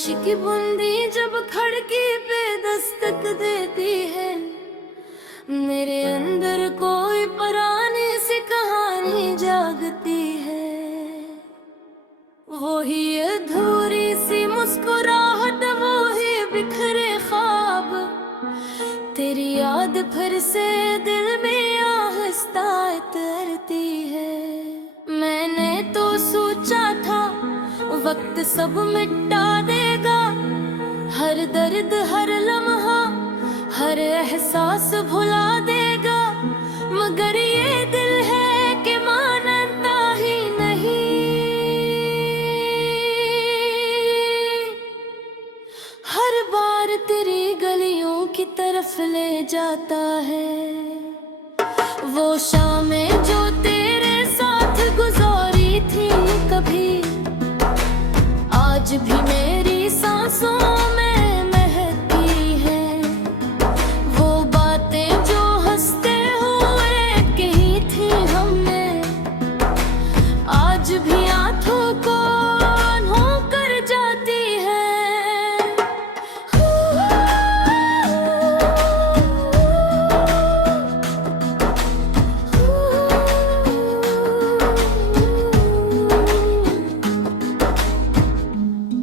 बारिश की बूंदी जब खिड़की पे दस्तक देती है, मेरे अंदर कोई पुरानी सी कहानी जागती है। वो ही अधूरी सी मुस्कुराहट, वो ही बिखरे ख्वाब, तेरी याद फिर से दिल में आहिस्ता उतरती है। मैंने तो सोचा था वक्त सब मिटा देगा, हर दर्द हर लम्हा हर एहसास भुला देगा, मगर ये दिल है कि मानता ही नहीं। हर बार तेरी गलियों की तरफ ले जाता है, वो शामें जो तेरे साथ गुजारी थी कभी, आज भी मेरी सांसों में महकती है। वो बातें जो हंसते हुए कही थी हमने, आज भी आंखों को आंखों कर जाती है।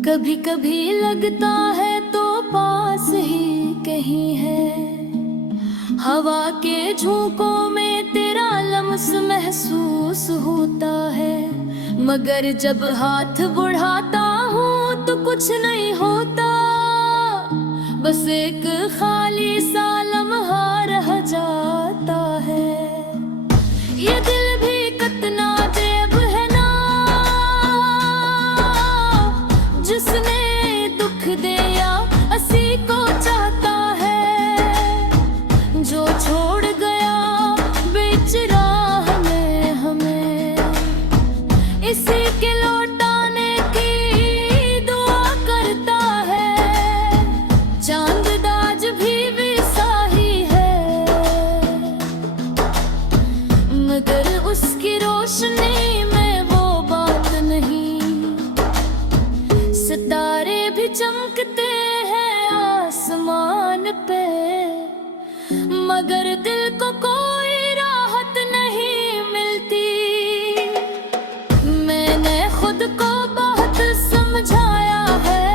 कभी कभी लगता है तो पास ही कहीं है, हवा के झोंकों में तेरा लम्स महसूस होता है, मगर जब हाथ बढ़ाता हूँ तो कुछ नहीं होता, बस एक खाली सा लम्हा रह जाता है। ये दिल भी कितना देव है ना, जिसने दुख दिया असी को चाहता है, जो छोड़ गया बीच राह में हमें, इसी के लौटाने की दुआ करता है। चांद आज भी साही है, मगर उसकी रोशनी में वो बात नहीं। सितारे भी चमकते हैं आसमान पे, मगर दिल को कोई राहत नहीं मिलती। मैंने खुद को बहुत समझाया है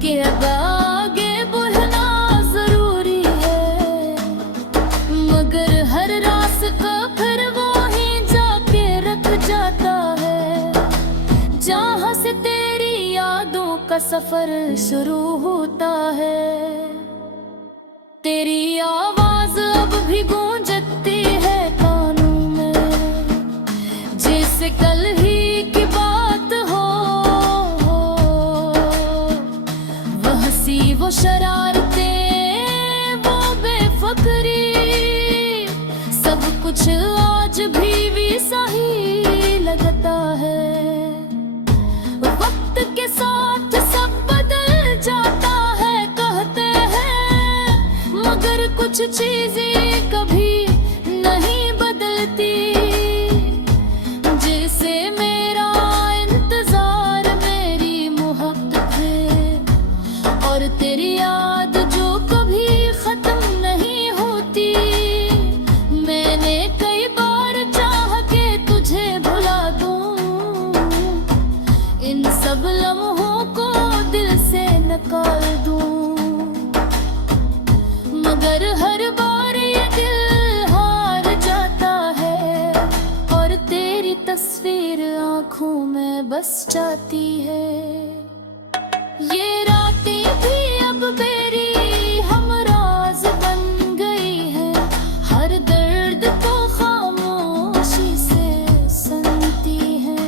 कि अब आगे बढ़ना जरूरी है, मगर हर रास्ता फिर वो ही जाके रख जाता है, जहाँ से तेरी यादों का सफर शुरू होता है। तेरी आवाज अब भी गूंजती है कानों में, जैसे कल ही की बात हो। वो हंसी वो शरारतें वो बेफिक्री, सब कुछ आज भी सही लगता है। वक्त के साथ सब बदल जाता है कहते हैं, मगर कुछ चीजें कभी नहीं बदलती। जैसे मेरा इंतजार मेरी मोहब्बत है, और तेरी याद जो कभी खत्म नहीं होती। मैंने कई बार चाहा के तुझे भुला दूं, इन सब लम्हों को दिल से निकाल दूं, मगर हर बार ये दिल हार जाता है, और तेरी तस्वीर आंखों में बस जाती है। ये रातें भी अब मेरी हमराज बन गई है, हर दर्द को खामोशी से सुनती है।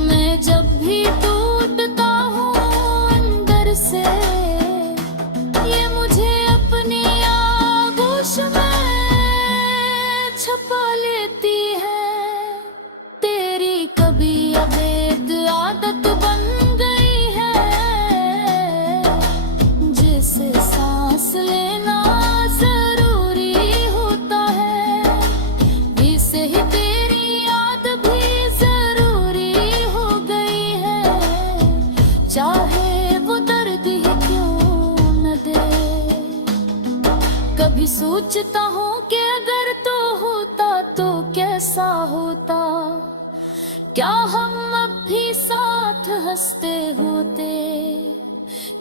मैं जब भी टूटता हूँ अंदर से, ये मुझे अपनी आगोश में छुपा लेती है। तेरी कभी अवैध आदत बन गई है, सोचता हूँ कि अगर तो होता तो कैसा होता, क्या हम अब भी साथ हंसते होते,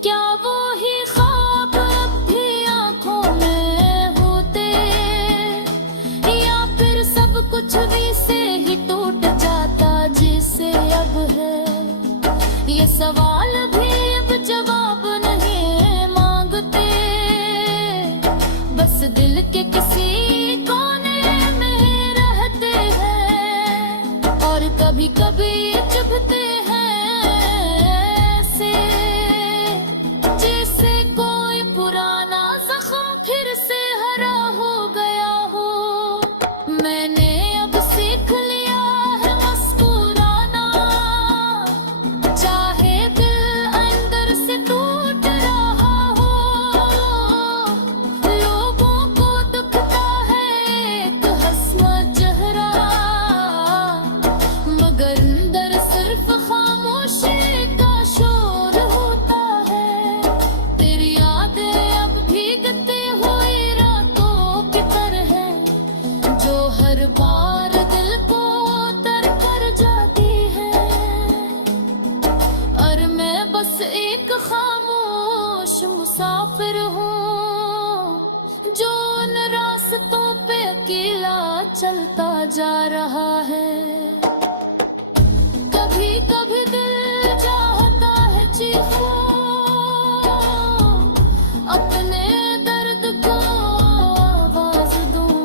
क्या वो ही ख्वाब अब भी आंखों में होते, या फिर सब कुछ भी से ही टूट जाता जिसे अब है। ये सवाल भी अब जवाब नहीं मांगते, बस दिल के किसी कोने में रहते हैं, और कभी कभी चुभते हैं ऐसे, जैसे कोई पुराना जख्म फिर से हरा हो गया हो। मैंने अब सीख लिया है मुस्कुराना, चाहे दिल अंदर से टूट रहा हो। लोगों को दुखता है एक हंसना चेहरा, मगर अंदर सिर्फ खामोशी का शोर होता है। तेरी यादें अब भीगती हुई रातों की तरह हैं, जो हर बार दिल को तर कर जाती है, और मैं बस एक खामोश मुसाफिर हूँ, जो उन रास्तों पे अकेला चलता जा रहा है। कभी कभी दिल चाहता है चीखूं, अपने दर्द को आवाज दूं,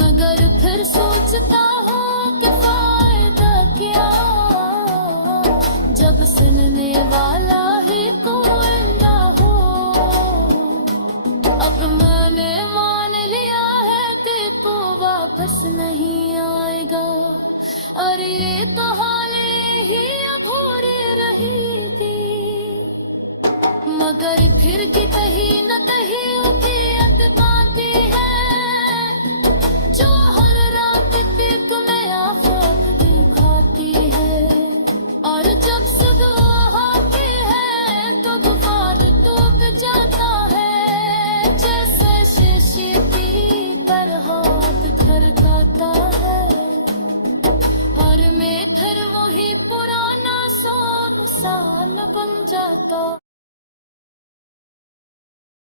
मगर फिर सोचता हूँ कि फायदा क्या, जब सुनने वाला ही कोई ना हो। अब मैंने मान लिया है कि तू वापस नहीं आएगा, और ये तो हालें ही अधूरी रहेगी, मगर फिर भी कहीं ना